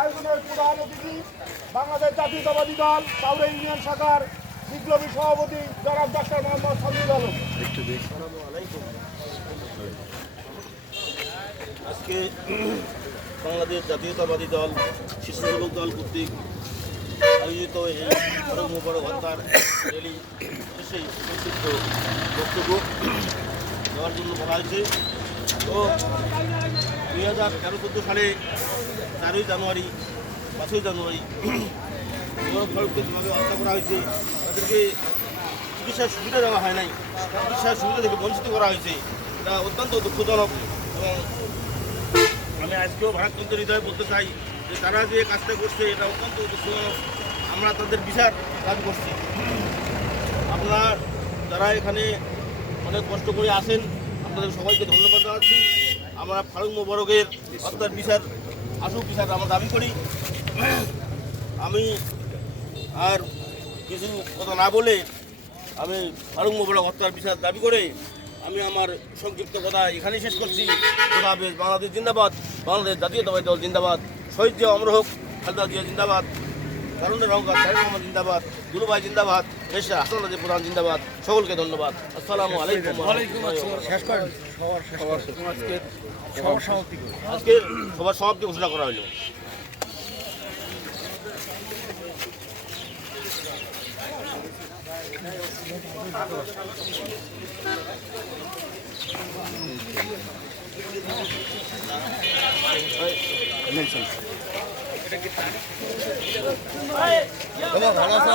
আয়োজনের প্রধান অতিথি বাংলাদেশ জাতীয়তাবাদী দল কাউরে ইউনিয়ন শাখার বিপ্লবী সভাপতি জনাব ডাক্তার মোহাম্মদ সামিউল আলম। আজকে বাংলাদেশ জাতীয়তাবাদী দল, শিশু যুবক দল কর্তৃক আয়োজিত এই সড়ক মোবারক হত্যার শেষে সংক্ষিপ্ত বক্তব্য দেওয়ার জন্য বলা হয়েছে। তো দুই হাজার তেরো চোদ্দ সালে চারই জানুয়ারি, পাঁচই জানুয়ারি ফারুককে যেভাবে হত্যা করা হয়েছে। তাদেরকে চিকিৎসার সুবিধা দেওয়া হয় নাই। চিকিৎসার সুবিধা থেকে বঞ্চিত করা হয়েছে। এটা অত্যন্ত দুঃখজনক এবং আমি আজকেও ভারতবন্ধ হৃদয়ে বলতে চাই যে তারা যে কাজটা করছে, এটা অত্যন্ত দুঃখজনক। আমরা তাদের বিচার কাজ করছি। আপনার যারা এখানে অনেক কষ্ট করে আসেন আপনাদের সবাইকে ধন্যবাদ জানাচ্ছি। আমরা ফারুক মোবারকের হত্যার বিচার, আসুক বিচার আমরা দাবি করি। আমি আর কিছু কথা না বলে আমি ফারুক মোবারক হত্যার বিচার দাবি করে আমি আমার সংক্ষিপ্ত কথা এখানেই শেষ করছি। খোদা বাংলাদেশ জিন্দাবাদ। বাংলাদেশ জাতীয়তাবাদী দল জিন্দাবাদ। শহীদ জিয়া অমর হোক, খালেদা জিয়া জিন্দাবাদ। কারণের রহকার সাহেব মোহাম্মদ জিন্দাবাদ দুলুভাই জিন্দাবাদ রেশা হাসান রাজে প্রধান জিন্দাবাদ সকলকে ধন্যবাদ। আসসালামু আলাইকুম আজকে সবার সমাপ্তি ঘোষণা করা হলো। ভালো আছো